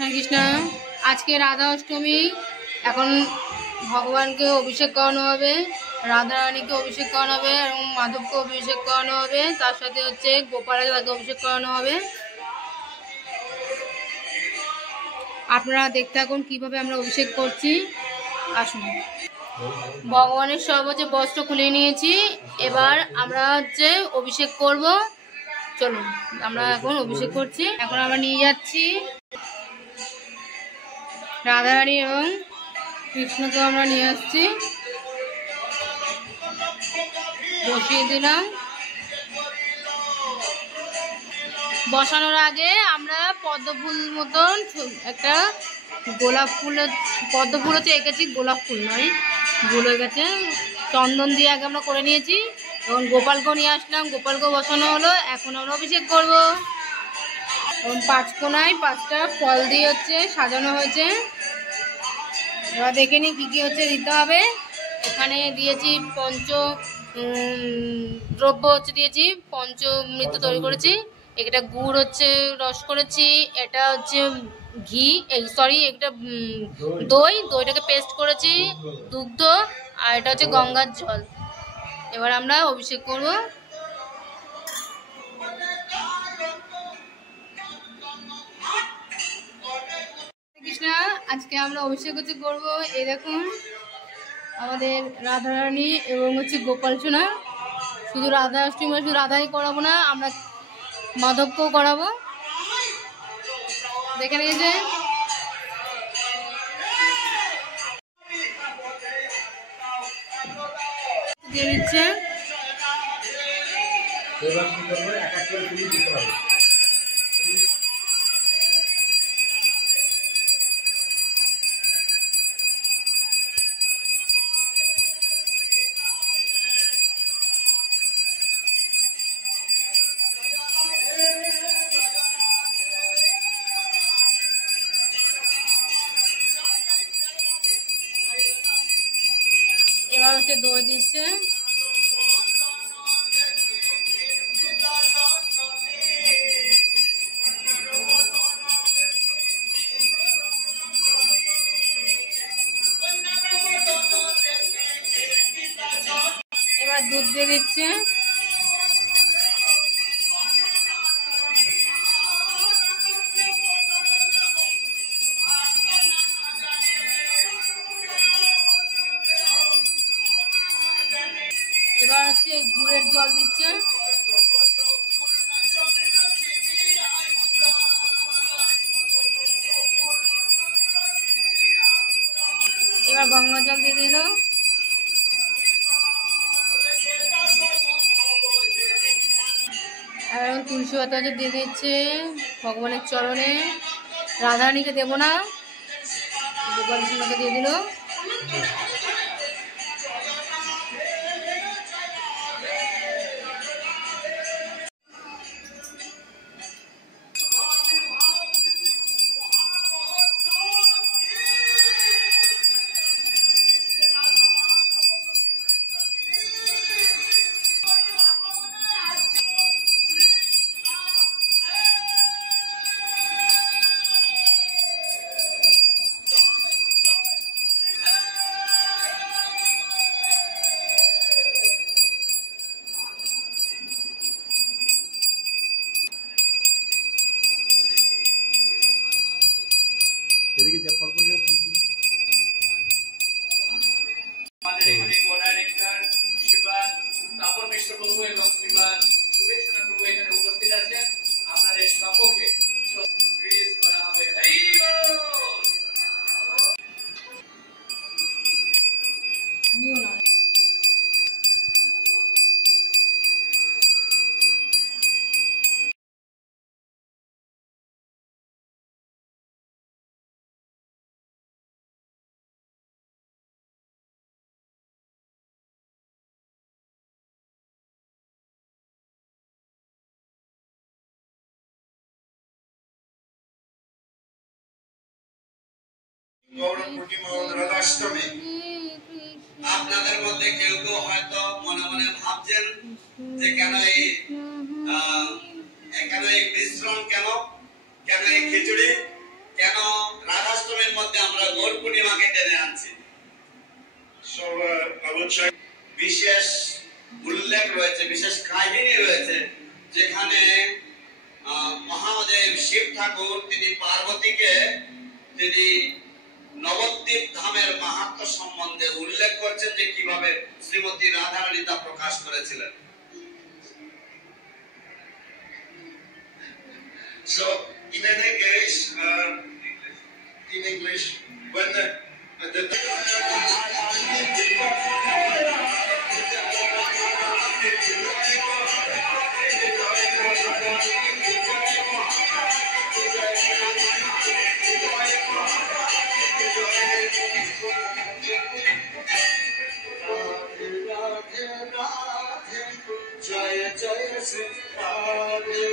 হরে কৃষ্ণ। আজকে রাধা অষ্টমী। এখন ভগবানকে অভিষেক করানো হবে, রাধা রানীকে অভিষেক করানো হবে এবং মাধবকে অভিষেক করানো হবে। তার সাথে হচ্ছে গোপালকে তাকে অভিষেক করানো হবে। আপনারা দেখতে থাকুন কিভাবে আমরা অভিষেক করছি। আসুন। ভগবানের সব হচ্ছে বস্ত্র খুলে নিয়েছি, এবার আমরা হচ্ছে অভিষেক করব। চলুন আমরা এখন অভিষেক করছি। এখন আমরা নিয়ে যাচ্ছি রাধারানী এবং কৃষ্ণকে আমরা নিয়ে আসছি, বসিয়ে দিলাম। বসানোর আগে আমরা পদ্ম ফুল মতন একটা গোলাপ ফুলের, পদ্ম ফুল হচ্ছে এঁকেছি, গোলাপ ফুল নয়, ভুল হয়ে গেছে। চন্দন দিয়ে আগে আমরা করে নিয়েছি, এবং গোপালকেও নিয়ে আসলাম, গোপালকেও বসানো হলো। এখন আমরা অভিষেক করব। এবং 5 কোনায় 5টা ফল দিয়ে হচ্ছে সাজানো হয়েছে। এবার দেখে নিই কী কী হচ্ছে দিতে হবে। এখানে দিয়েছি দ্রব্য হচ্ছে দিয়েছি, পঞ্চমৃত তৈরি করেছি। এটা গুড় হচ্ছে রস করেছি, এটা হচ্ছে ঘি, এটা দইটাকে পেস্ট করেছি, দুগ্ধ, আর এটা হচ্ছে গঙ্গার জল। এবার আমরা অভিষেক করব। কৃষ্ণ, আজকে আমরা অভিষেক হচ্ছে করবো। এই দেখুন আমাদের রাধারানী এবং হচ্ছে গোপাল সোনা। শুধু রাধা অষ্টমী শুধু রাধাই করাবো না, আমরা মাধবকেও করাবো। দেখে নিয়েছে দিয়ে দিচ্ছে। এবার হচ্ছে দই দিচ্ছে। এবার দুধ দিয়ে দিচ্ছে। এবার হচ্ছে গুড়ের জল দিচ্ছে। এবার গঙ্গা জল দিয়ে দিল। এবার তুলসী পাতা দিয়ে দিচ্ছে ভগবানের চরণে। রাধারানীকে দেবো না, গোপাল সোনাকে দিয়ে দিল। এদিকে যে ফল পড়ে যাচ্ছে আপনাদের মধ্যে কেউ কেউ হয়তো মনে মনে ভাবছেন যে কেন এই মিশ্রণ, কেন এই খিচুড়ি, কেন রাধাষ্টমীর মধ্যে আমরা গৌর পূর্ণিমাকে টেনে আনছি? So I will check. বিশেষ উল্লেখ রয়েছে, বিশেষ কাহিনী রয়েছে, যেখানে মহাদেব শিব ঠাকুর তিনি পার্বতীকে তিনি নবদ্বীপ ধামের মাহাত্ম্য সম্বন্ধে উল্লেখ করছেন যে কিভাবে শ্রীমতী রাধারানী তা প্রকাশ করেছিলেন। So in any case, in English, when the Radhe Radhe Radhe Jai Jai Shri Radhe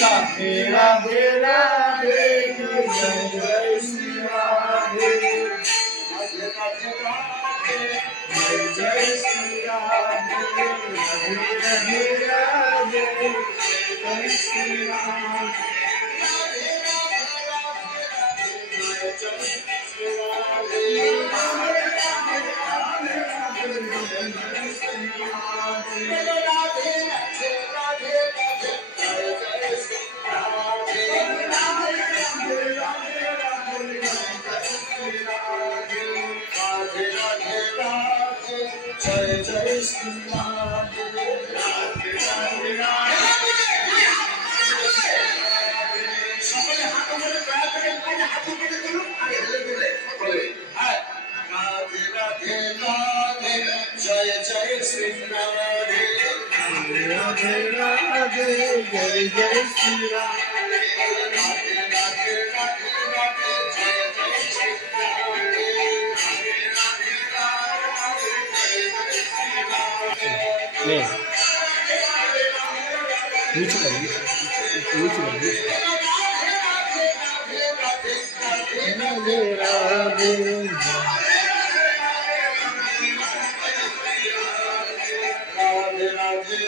Radhe Radhe Radhe Jai Jai Shri Radhe Radhe Radhe Radhe Jai Shri Radhe Radhe Radhe Radhe Jai Jai Shri Radhe Radhe Radhe Radhe Jai Shri Radhe Radhe Radhe Jai Jai Shri Radhe Radhe Radhe Radhe সকলে হাত ধরে দয়া করে পায়ে হাত ধরে করুন আর হেলে দিলে বলে হ্যাঁ রাধে রাধে রাধে জয় জয় শ্রী রাধে রাধে রাধে রাধে জয় জয় শ্রী রাধে রাধে রাধে রাধে রাধে জয় জয় শ্রী রাধে রাধে রাধে রাধে नीचे कर नीचे Radhe Radhe Radhe Radhe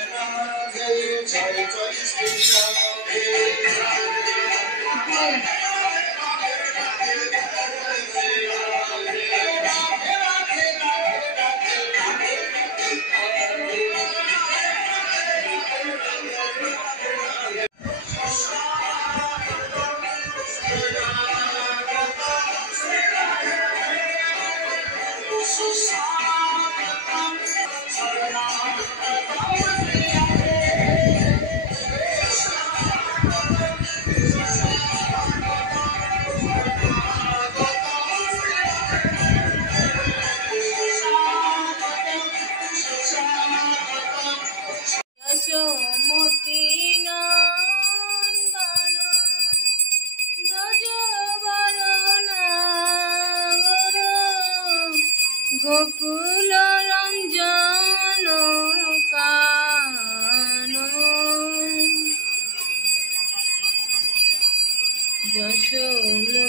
Jai Jai Shri Radhe Yashomati নন্দন ব্রজবরনাগর গোকুল রঞ্জন কানন যশোমতি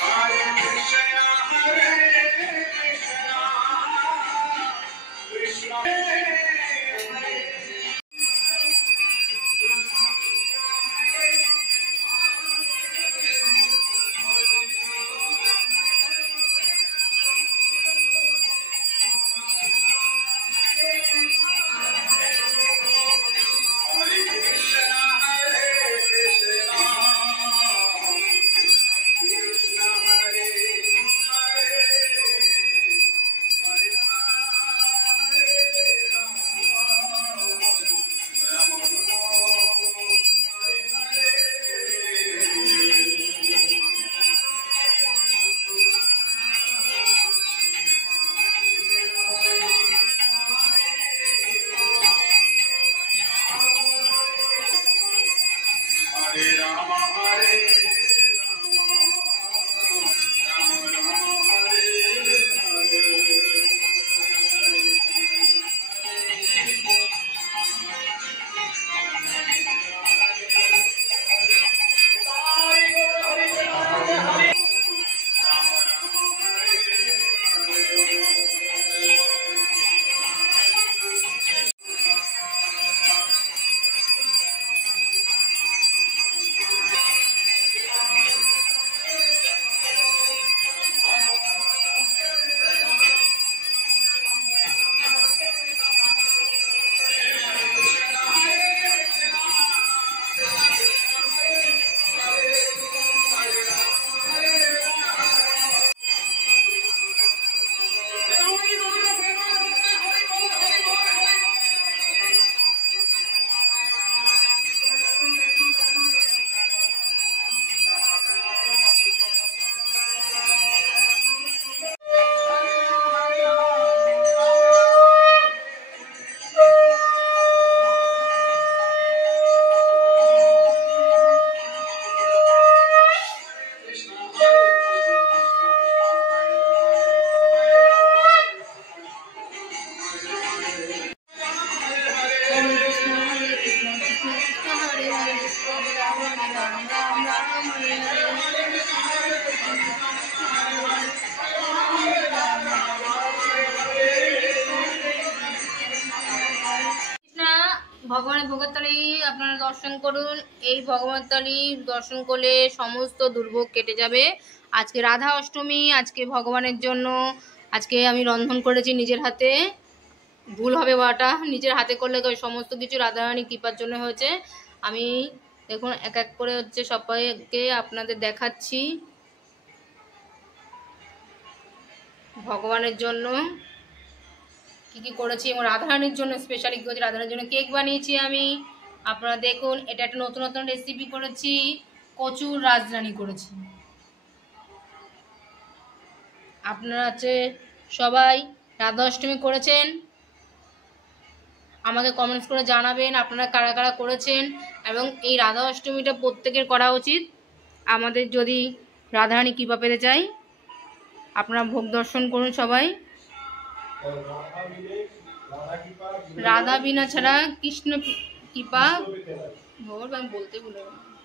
Hare Krishna ভগবানের ভোগের তালি আপনারা দর্শন করুন। এই ভগবানের তালি দর্শন করলে সমস্ত দুর্ভোগ কেটে যাবে। আজকে রাধা অষ্টমী, আজকে ভগবানের জন্য আজকে আমি রন্ধন করেছি নিজের হাতে। ভুল হবে বাটা, নিজের হাতে করলে সমস্ত কিছু রাধারানী কৃপার জন্য হয়েছে। আমি দেখুন এক এক করে হচ্ছে সবাইকে আপনাদের দেখাচ্ছি ভগবানের জন্য কি কি করেছি এবং রাধারানীর জন্য স্পেশালি কি করেছি। রাধারানীর জন্য কেক বানিয়েছি আমি, আপনারা দেখুন। এটা একটা নতুন নতুন রেসিপি করেছি, কচুর রাজরানী করেছি। আপনারা হচ্ছে সবাই রাধা অষ্টমী করেছেন, আমাকে কমেন্টস করে জানাবেন আপনারা কারা কারা করেছেন। এবং এই রাধা অষ্টমীটা প্রত্যেকের করা উচিত আমাদের, যদি রাধারানী কৃপা পেতে চাই। আপনারা ভোগ দর্শন করুন সবাই। রাধা বিনা ছাড়া কৃষ্ণ কৃপা, আমি বলতে ভুলে গেলাম।